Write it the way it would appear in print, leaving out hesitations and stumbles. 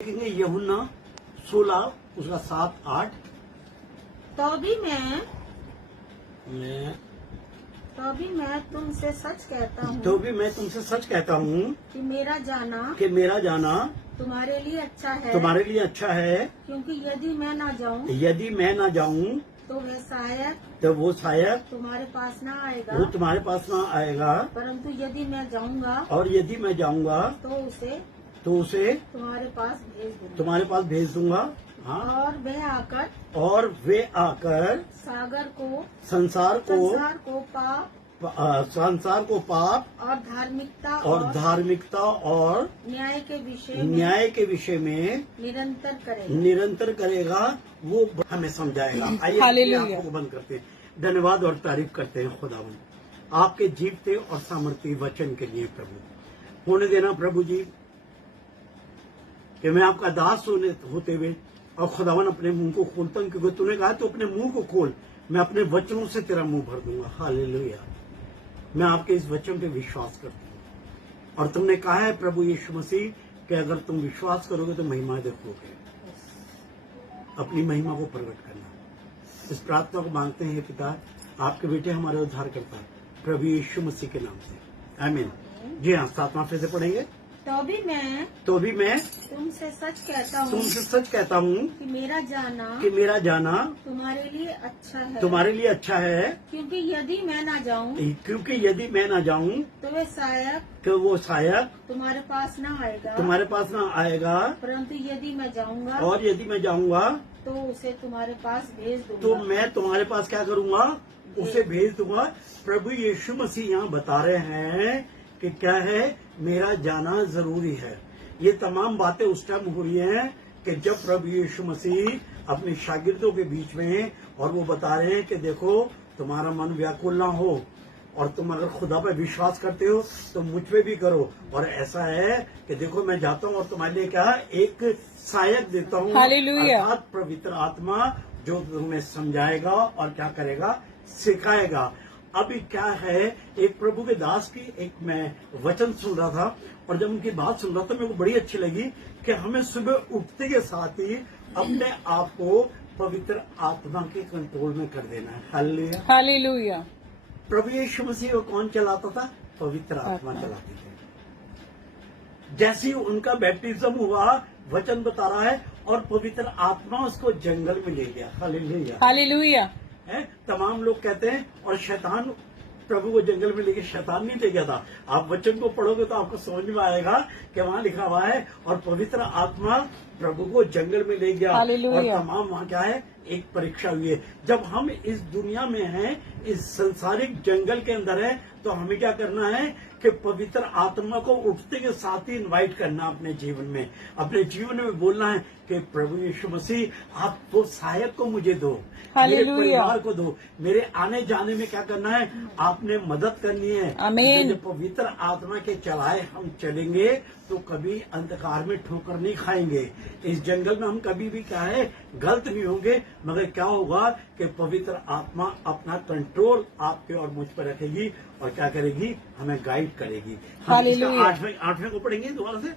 देखेंगे यूहन्ना 16 उसका 7-8। तो भी मैं तुमसे सच कहता हूँ तो भी मैं तुमसे सच कहता हूँ कि मेरा जाना तुम्हारे लिए अच्छा है। तुम्हारे लिए अच्छा है, क्योंकि यदि मैं ना जाऊँ तो वो शायद तुम्हारे पास ना आएगा। वो तुम्हारे पास ना आएगा, परंतु यदि मैं जाऊँगा और यदि मैं जाऊँगा तो उसे तुम्हारे पास भेज दूंगा। हाँ, और वे आकर संसार को पाप और धार्मिकता और न्याय के विषय में निरंतर करेगा। वो हमें समझाएगा। आइए अपनी आंखों को बंद करते हैं, धन्यवाद और तारीफ करते हैं खुदावन आपके जीवते और सामर्थ्य वचन के लिए। प्रभु होने देना प्रभु जी कि मैं आपका दास होते हुए और खुदावन अपने मुंह को खोलता हूँ, क्योंकि तूने कहा तो अपने मुंह को खोल, मैं अपने वचनों से तेरा मुंह भर दूंगा। हालेलुया। मैं आपके इस वचन पे विश्वास करता हूँ, और तुमने कहा है प्रभु यीशु मसीह कि अगर तुम विश्वास करोगे तो महिमा देखोगे। अपनी महिमा को प्रकट करना, इस प्रार्थना को मांगते हैं पिता, आपके बेटे हमारे उद्धार करता प्रभु यीशु मसीह के नाम से, आमीन। जी हाँ, 7वां फिर से पढ़ेंगे। तो भी मैं तुमसे सच कहता हूँ कि मेरा जाना तुम्हारे लिए अच्छा है। क्योंकि यदि मैं ना जाऊँ तो वो शायद तुम्हारे पास ना आएगा, परंतु यदि मैं जाऊँगा और यदि मैं जाऊँगा तो उसे तुम्हारे पास भेज दूंगा। तो मैं तुम्हारे पास क्या करूँगा? उसे भेज दूंगा। प्रभु यीशु मसीह यहाँ बता रहे हैं कि क्या है, मेरा जाना जरूरी है। ये तमाम बातें उस टाइम हो रही हैं कि जब प्रभु यीशु मसीह अपने शागिर्दों के बीच में, और वो बता रहे हैं कि देखो तुम्हारा मन व्याकुल ना हो, और तुम अगर खुदा पर विश्वास करते हो तो मुझ पे भी करो। और ऐसा है कि देखो मैं जाता हूँ और तुम्हारे लिए क्या एक सहायक देता हूँ, अर्थात पवित्र आत्मा, जो तुम्हें समझाएगा और क्या करेगा, सिखाएगा। अभी क्या है, एक प्रभु के दास की एक मैं वचन सुन रहा था, और जब उनकी बात सुन रहा था मेरे को बड़ी अच्छी लगी कि हमें सुबह उठते के साथ ही अपने आप को पवित्र आत्मा के कंट्रोल में कर देना है। Hallelujah, hallelujah. प्रभु यीशु मसीह को कौन चलाता था? पवित्र आत्मा चलाती थी। जैसे ही उनका बैप्टिज्म हुआ, वचन बता रहा है, और पवित्र आत्मा उसको जंगल में ले गया। Hallelujah, hallelujah. तमाम लोग कहते हैं, और शैतान प्रभु को जंगल में लेके शैतान नहीं ले गया था। आप वचन को पढ़ोगे तो आपको समझ में आएगा कि वहाँ लिखा हुआ है, और पवित्र आत्मा प्रभु को जंगल में ले गया। और तमाम वहाँ क्या है, एक परीक्षा हुई है। जब हम इस दुनिया में हैं, इस संसारिक जंगल के अंदर है, तो हमें क्या करना है कि पवित्र आत्मा को उठते के साथ ही इनवाइट करना अपने जीवन में। अपने जीवन में बोलना है कि प्रभु यीशु मसीह आप तो सहायक को मुझे दो, मेरे परिवार को दो, मेरे आने जाने में क्या करना है, आपने मदद करनी है। आमीन। पवित्र आत्मा के चलाए हम चलेंगे तो कभी अंधकार में ठोकर नहीं खाएंगे। इस जंगल में हम कभी भी क्या है, गलत नहीं होंगे, मगर क्या होगा कि पवित्र आत्मा अपना कंट्रोल आपके और मुझ पर रखेगी, और क्या करेगी, हमें गाइड करेगी। हम इसका 8वें को पढ़ेंगे दोबारा से।